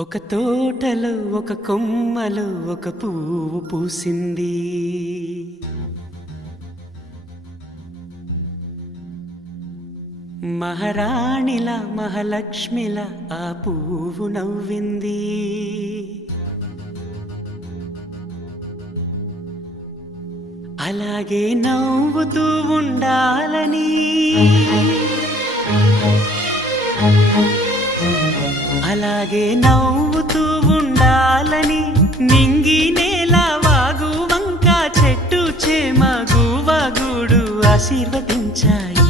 ఒక తోటలో ఒక కొమ్మలో ఒక పువ్వు పూసింది. మహారాణిలా మహాలక్ష్మిలా ఆ పువ్వు నవ్వింది. అలాగే నవ్వుతూ ఉండాలని, అలాగే నవ్వుతూ ఉండాలని నింగి నేల వాగు వంక చెట్టు చేమ గువగుడు ఆశీర్వదించాయి.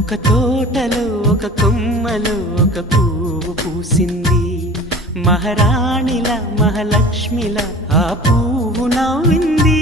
ఒక తోటలో ఒక కొమ్మలో ఒక పువ్వు పూసింది. మహారాణిలా మహాలక్ష్మిలా ఆ పువ్వు నవ్వింది.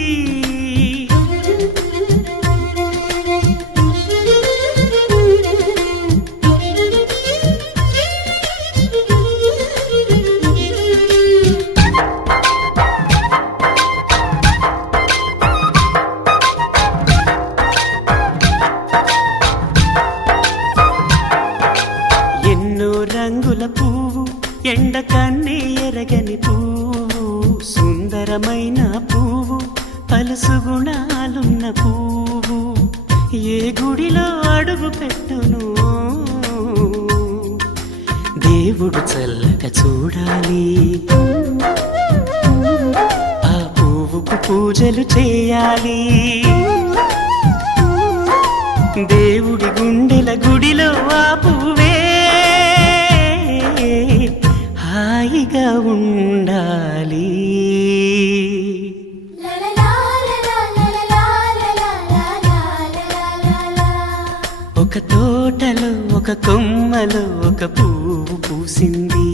రంగుల పువ్వు, ఎండ కన్నే ఎరగని పువ్వు, సుందరమైన పువ్వు, పలుసు గుణాలున్న పువ్వు, ఏ గుడిలో అడుగు పెట్టును దేవుడు చల్లగా చూడాలి. ఆ పువ్వుకు పూజలు చేయాలి. దేవుడి గుండెల గుడిలో ఆ పువ్వే హాయిగా ఉండాలి. ఒక తోటలో ఒక కొమ్మలో ఒక పువ్వు పూసింది.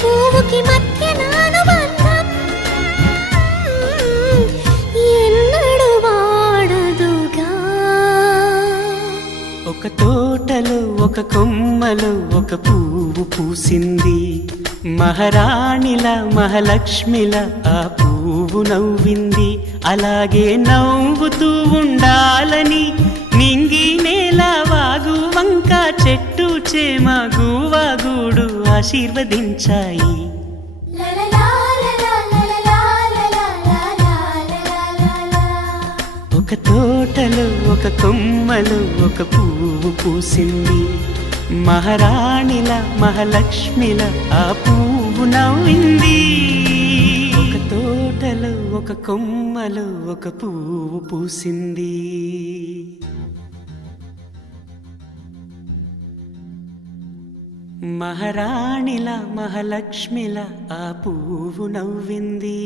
పువ్వుకి మధ్య నానుబంధం ఎన్నడు వాడదుగా. ఒక తోటలో ఒక కొమ్మలో ఒక పువ్వు పూసింది. మహారాణిలా మహాలక్ష్మిలా ఆ పువ్వు నవ్వింది. అలాగే నవ్వుతూ ఉండాలని నింగి నేల వాగు వంక చెట్టు చేమ గువగుడు ఆశీర్వదించాయి. ఒక తోటలో ఒక కొమ్మలో ఒక పువ్వు పూసింది. మహారాణిలా మహాలక్ష్మిలా ఆ పువ్వు నవ్వింది. ఒక తోటలో ఒక కొమ్మలో ఒక పువ్వు పూసింది. మహారాణిలా మహాలక్ష్మిలా ఆ పువ్వు నవ్వింది.